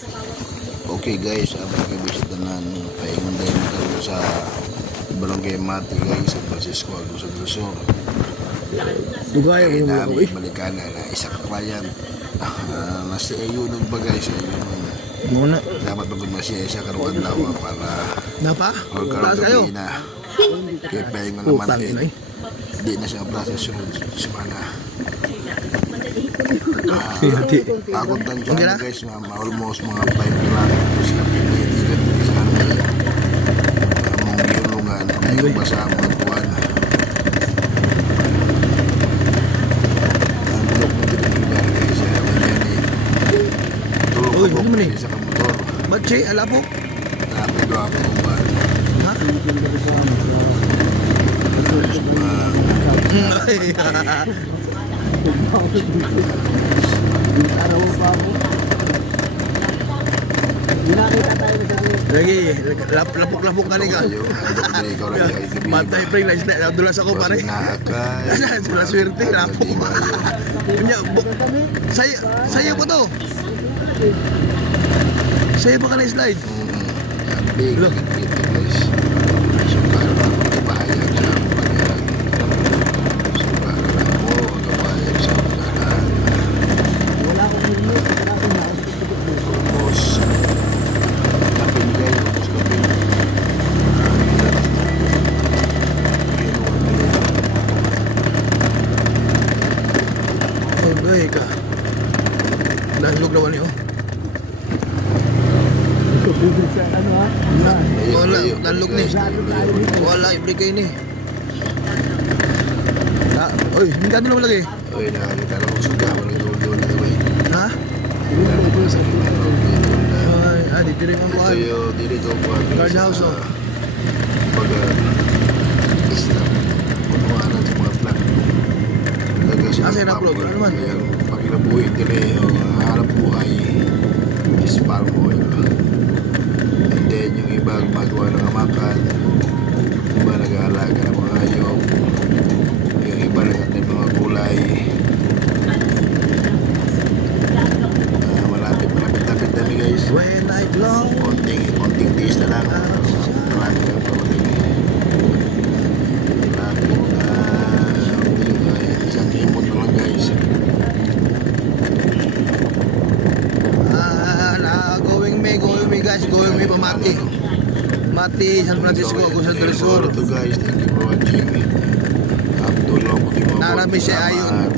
Okay guys, abang ibisita na paingon din ko sa Barangay Mati guys, San Francisco, Agusan del Sur. Kaya namin balikan na isa ka client. Nasa iyo nung bagay sa iyo Muna. dapat magmasya siya karuan daw para Napa? or Taas karuan kayo. gabi na. Kaya paingon naman Putang ina eh. hindi na siya process sunod semana. Hindi. Takot lang Okay dyan na? guys, almost mga 5 lang sa pinitigan sa among gilungan ay pa sa mga tuwan. Ang bulok na din ang lugar guys, sa Mayani. Tulog Uy, ko ano man eh? sa kamotor. Ba't alapok? Napido ako kung ba. Ha? Lagi, lapok-lapok ka rin ka. Matay pre, nadulas ako pare. Sudah swerte, lapok. Saya po to. Saya pa ka na slide. Big guys. So para magbayad sa pagbayad. So para mo magbayad sa pagbayad. Boss. Kapin guys, boss kapin. Ay ka. Nalog naman yun. Wala, nalog ni. Wala, ibig kayo ni. Uy, hindi ka naman lagi. Uy, nakakita lang ko sa gawin ng doon na naman. Ha? Ay, dito rin ang Ito kuhan. yung dito ko. Guardhouse, oh. Pag isla, punuanan sa mga plan. Asa yung upload? Ano naman? Pag inabuhin nila yung harap buhay is palm oil. And then yung iba gumagawa ng amakan, iba nag-aalaga ng mga hayop, yung iba nag-atin mga kulay. Malapit kami guys. When I blow. Konting tiis na lang. Malapit kami pamating. Malapit na isang limot na lang guys. Going me guys, going me pa Mati. Mati, San Francisco, Agusan del Sur. To guys, thank you for watching. Abdul Lombo. Narami siya ayon.